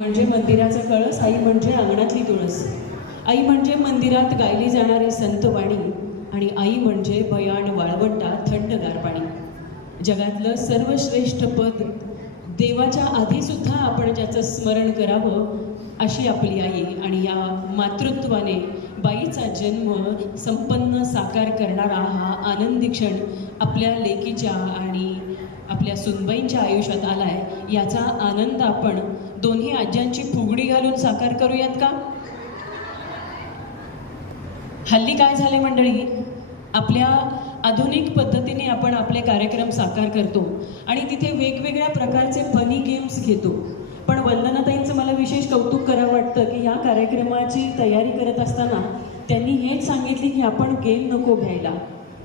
म्हणजे मंदिराचा कळस, आई म्हणजे अंगणातली तुळस, आई म्हणजे मंदिरात गायली जाणारी संतवाणी, आणि आई म्हणजे भयान वाळवंटात थंडगार पाणी. जगातलं सर्वश्रेष्ठ पद, देवाच्या आधी सुद्धा आपण ज्याचं स्मरण करावं अशी आपली आई. आणि या मातृत्वाने बाईचा जन्म संपन्न साकार करणारा हा आनंदी क्षण आपल्या लेकीच्या आणि आपल्या सुनबाईंच्या आयुष्यात आलाय. याचा आनंद आपण दोन्ही आज्यांची फुगडी घालून साकार करूयात का? हल्ली काय झाले मंडळी, आपल्या आधुनिक पद्धतीने आपण आपले कार्यक्रम साकार करतो आणि तिथे वेगवेगळ्या प्रकारचे फनी गेम्स घेतो. पण वंदनाताईंचं मला विशेष कौतुक करावं वाटतं की या कार्यक्रमाची तयारी करत असताना त्यांनी हेच सांगितले की आपण गेम नको घ्यायला.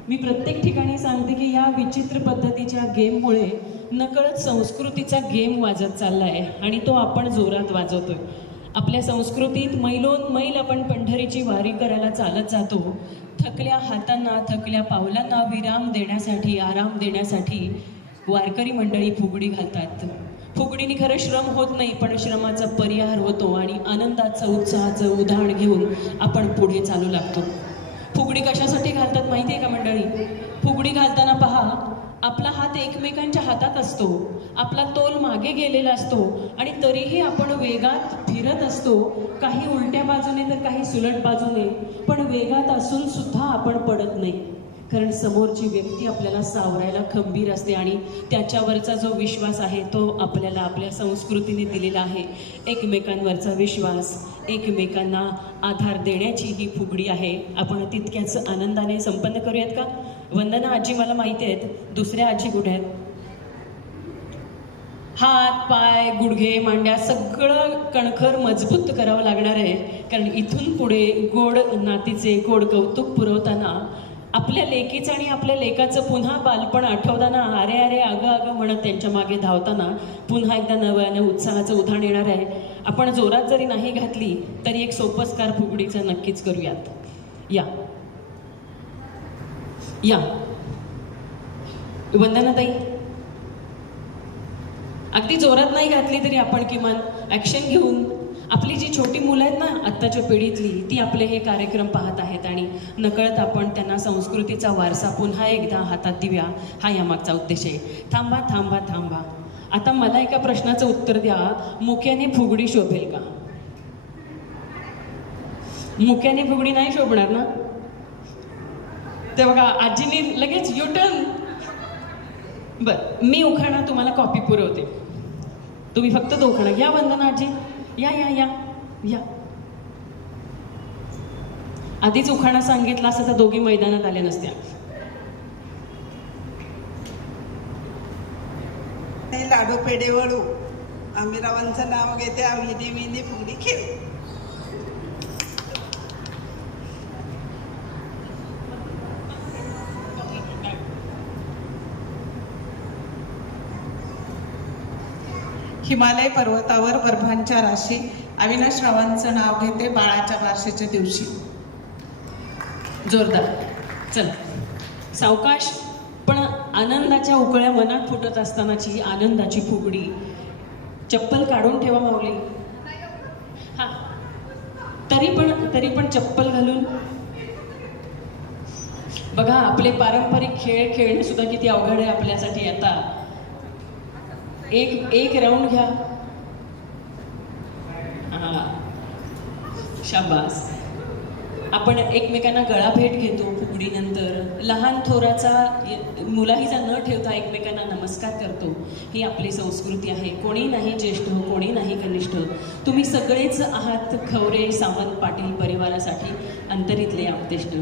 मी प्रत्येक ठिकाणी सांगते की या विचित्र पद्धतीच्या गेममुळे नकळत संस्कृतीचा गेम वाजत चालला आहे आणि तो आपण जोरात वाजवतोय. आपल्या संस्कृतीत मैलोन मैल आपण पंढरीची वारी करायला चालत जातो. थकल्या हातांना, थकल्या पावलांना विराम देण्यासाठी, आराम देण्यासाठी वारकरी मंडळी फुगडी घालतात. फुगडीने खरं श्रम होत नाही, पण श्रमाचा परिहार होतो आणि आनंदाचं, उत्साहाचं उधाण घेऊन आपण पुढे चालू लागतो. फुगडी कशासाठी घालतात माहिती आहे का मंडळी? फुगडी घालताना पहा, आपला हात एकमेकांच्या हातात असतो, आपला तोल मागे गेलेला असतो आणि तरीही आपण वेगात फिरत असतो, काही उलट्या बाजूने तर काही सुलट बाजूने, पण वेगात असून सुद्धा आपण पडत नाही. कारण समोरची व्यक्ती आपल्याला सावरायला खंबीर असते आणि त्याच्यावरचा जो विश्वास आहे तो आपल्याला आपल्या संस्कृतीने दिलेला आहे. एकमेकांवरचा विश्वास, एकमेकांना आधार देण्याची ही फुगडी आहे. आपण तितक्याच आनंदाने संपन्न करूयात का? वंदना आजी मला माहिती आहेत, दुसऱ्या आजी कुठे आहेत? हात, पाय, गुडघे, मांड्या सगळं कणखर मजबूत करावं लागणार आहे. कारण इथून पुढे गोड नातीचे गोड कौतुक पुरवताना, आपल्या लेकीचं आणि आपल्या लेकाचं पुन्हा बालपण आठवताना, अरे अरे अगं अगं म्हणत त्यांच्या मागे धावताना पुन्हा एकदा नव्यानं उत्साहाचं उधाण येणार आहे. आपण जोरात जरी नाही घातली तरी एक सोपस्कार फुगडीचं नक्कीच करूयात. या या वंदनाताई, अगदी जोरात नाही घातली तरी आपण किमान ॲक्शन घेऊन, आपली जी छोटी मुलं आहेत ना आत्ताच्या पिढीतली, ती आपले हे कार्यक्रम पाहत आहेत आणि नकळत आपण त्यांना संस्कृतीचा वारसा पुन्हा एकदा हातात देऊया, हा यामागचा उद्देश आहे. थांबा थांबा थांबा, आता मला एका प्रश्नाचं उत्तर द्या. मुक्याने फुगडी शोभेल का? मुक्याने फुगडी नाही शोभणार ना? ते बघा आजीने लगेच युटर्न. बरं, मी उखाणा तुम्हाला कॉपी पुरवते, तुम्ही फक्त तो उखाणा घ्या. वंदना आजी या या या या. आधीच उखाणा सांगितला असता तर दोघी मैदानात आल्या नसत्या. लाडू पेढे वळू, आम्ही रावांचं नाव घेते, आम्ही देवीने फुगडी खेळू. हिमालय पर्वतावर बर्फांच्या राशी, अविनाश रावांचं नाव घेते बाळाच्या बारशीच्या दिवशी. जोरदार. चल सावकाश पण आनंदाच्या उकळ्या मनात फुटत असतानाची आनंदाची फुगडी. चप्पल काढून ठेवा माऊली. हा, तरी पण चप्पल घालून. बघा, आपले पारंपरिक खेळ खेळणे सुद्धा किती अवघड आहे आपल्यासाठी. आता एक राऊंड घ्या. हा, शाबास. आपण एकमेकांना गळाभेट घेतो फुगडीनंतर. लहान थोराचा, मुलाहीचा न ठेवता एकमेकांना नमस्कार करतो. ही आपली संस्कृती आहे. कोणी नाही ज्येष्ठ, कोणी नाही कनिष्ठ, तुम्ही सगळेच आहात खवरे सावंत पाटील परिवारासाठी अंतरीतले आपतेष्ट.